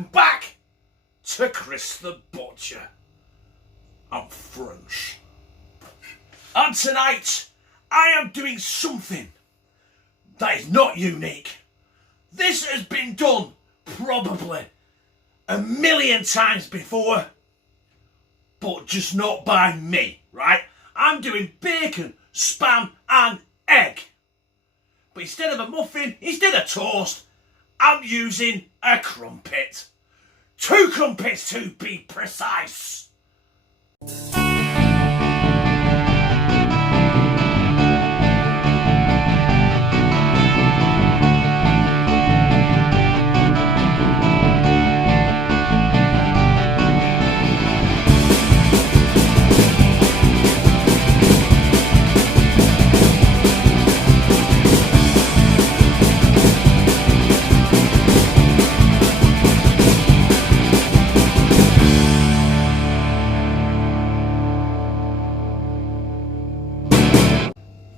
welcome back to Chris the Butcher. I'm French. And tonight, I am doing something that is not unique. This has been done probably a million times before, but just not by me, right? I'm doing bacon, spam and egg. But instead of a muffin, instead of toast, I'm using a crumpet. 2 crumpets to be precise.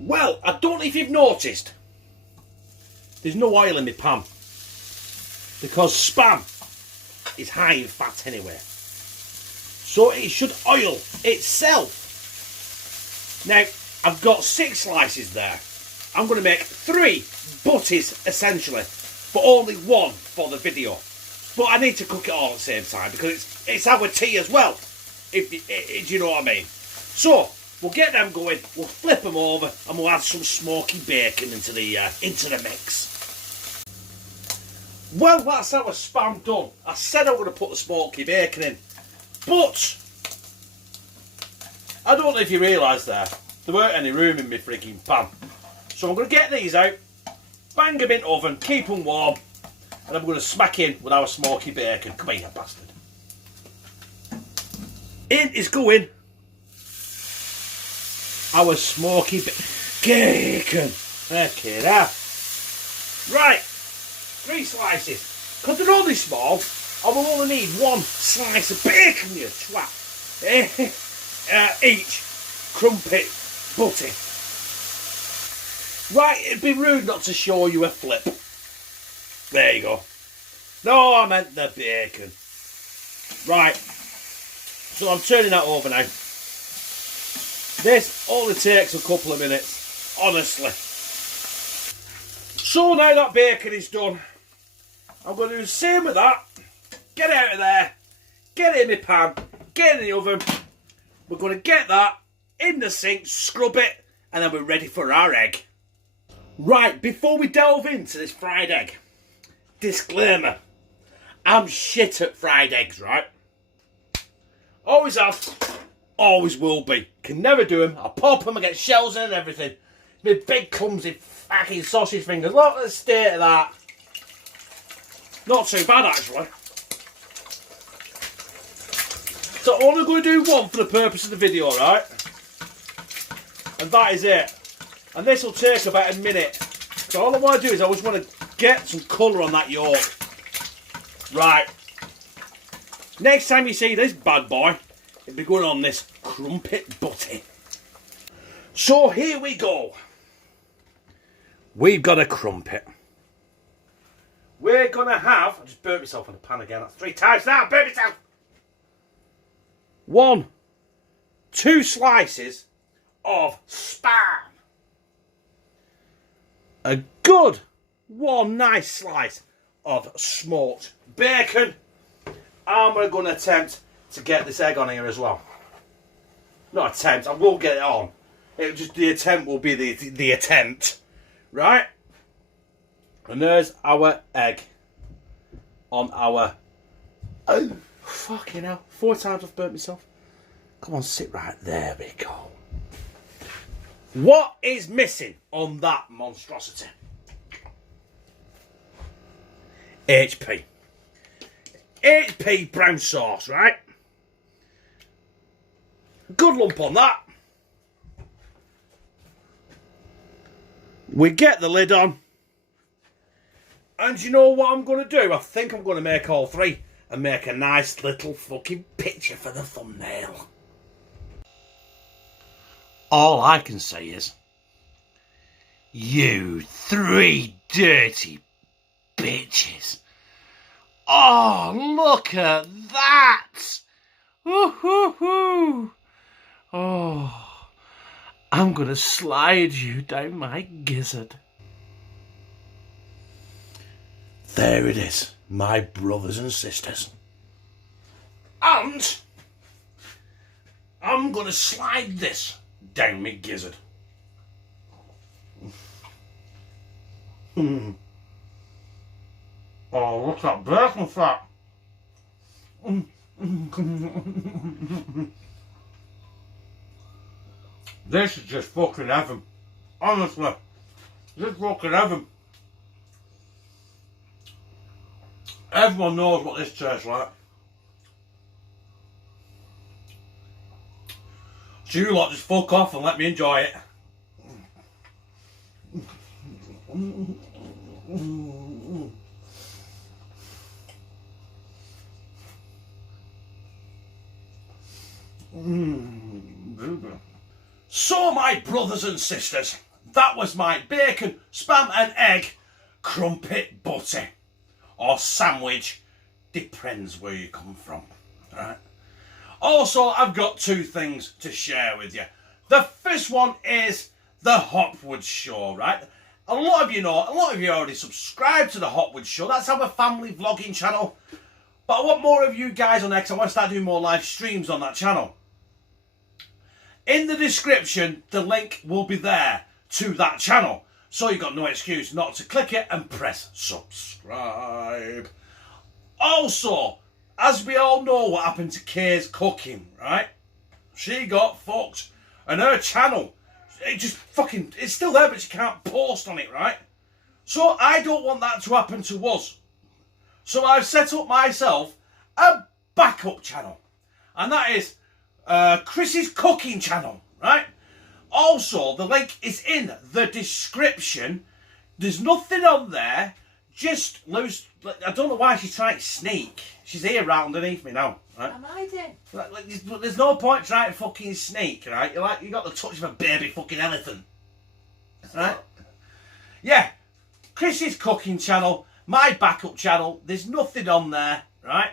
Well, I don't know if you've noticed, there's no oil in my pan because spam is high in fat anyway, so it should oil itself. Now, I've got 6 slices there. I'm going to make 3 butties essentially, but only 1 for the video. But I need to cook it all at the same time because it's our tea as well, if you know what I mean. So we'll get them going, we'll flip them over and we'll add some smoky bacon into the mix. Well, that's our spam done. I said I'm going to put the smoky bacon in, but I don't know if you realise there weren't any room in my freaking pan. So I'm going to get these out, bang them in oven, keep them warm, and I'm going to smack in with our smoky bacon. Come here, you bastard. In is going our smoky bacon. Okay, there. Right, 3 slices. Because they're only small, I will only need 1 slice of bacon, you twat. Each crumpet butty. Right, it'd be rude not to show you a flip. There you go. No, I meant the bacon. Right, so I'm turning that over now. This only takes a couple of minutes, honestly. So now that bacon is done, I'm going to do the same with that. Get it out of there, get it in my pan, get it in the oven. We're going to get that in the sink, scrub it, and then we're ready for our egg. Right, before we delve into this fried egg, disclaimer, I'm shit at fried eggs, right? Always have. Always will be. Can never do them. I'll pop them, I get shells in and everything. My big clumsy fucking sausage fingers. Look at the state of that. Not too bad, actually. So I'm only going to do 1 for the purpose of the video, right? And that is it. And this will take about a minute. So all I want to do is I always want to get some colour on that yolk. Right. Next time you see this bad boy, it'll be going on this crumpet butty. So here we go. We've got a crumpet. We're going to have... I just burnt myself in the pan again. That's 3 times now. Burnt myself. 1, 2 slices of spam. A good 1 nice slice of smoked bacon. And we're going to attempt to get this egg on here as well. Not attempt, I will get it on. It'll just, the attempt will be the attempt. Right? And there's our egg on our... Oh, fucking hell. 4 times I've burnt myself. Come on, sit right there. We go. What is missing on that monstrosity? HP. HP brown sauce, right? Good lump on that. We get the lid on. And you know what I'm going to do? I think I'm going to make all 3 and make a nice little fucking picture for the thumbnail. All I can say is, you 3 dirty bitches. Oh, look at that! Woo-hoo-hoo! Oh, I'm gonna slide you down my gizzard. There it is, my brothers and sisters. And I'm gonna slide this down my gizzard. Oh, look at that bacon fat. This is just fucking heaven. Honestly, this is fucking heaven. Everyone knows what this tastes like. So you lot just fuck off and let me enjoy it. So my brothers and sisters, that was my bacon, spam and egg crumpet butty. Or sandwich, depends where you come from, right? Also, I've got two things to share with you. The first one is the Hopwood Show, right? A lot of you know, a lot of you already subscribe to the Hopwood Show. That's our family vlogging channel. But I want more of you guys on there because I want to start doing more live streams on that channel. In the description, the link will be there to that channel. So you've got no excuse not to click it and press subscribe. Also, as we all know what happened to Kay's cooking, right? She got fucked. And her channel, it's still there, but she can't post on it, right? So I don't want that to happen to us. So I've set up myself a backup channel. And that is Chris's cooking channel, right? Also, the link is in the description. There's nothing on there. Just loose. I don't know why she's trying to sneak. She's here right underneath me now. Right? I'm hiding. There's no point trying to fucking sneak, right? You got the touch of a baby fucking elephant, right? Yeah, Chris's cooking channel, my backup channel. There's nothing on there, right?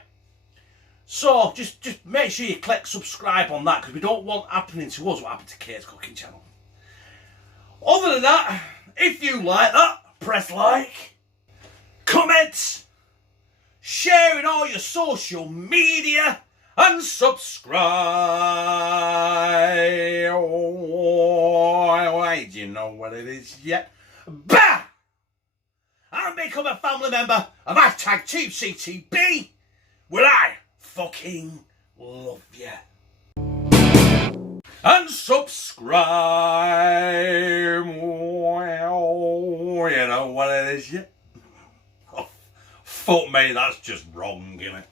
So just make sure you click subscribe on that because we don't want happening to us what happened to Kate's cooking channel. Other than that, if you like that, press like, comment, share in all your social media, and subscribe. Oh, do you know what it is yet? Bah! And become a family member of #TeamCTB, where I fucking love you. And subscribe. Well, you know what it is yet? Oh, fuck me, that's just wrong, innit?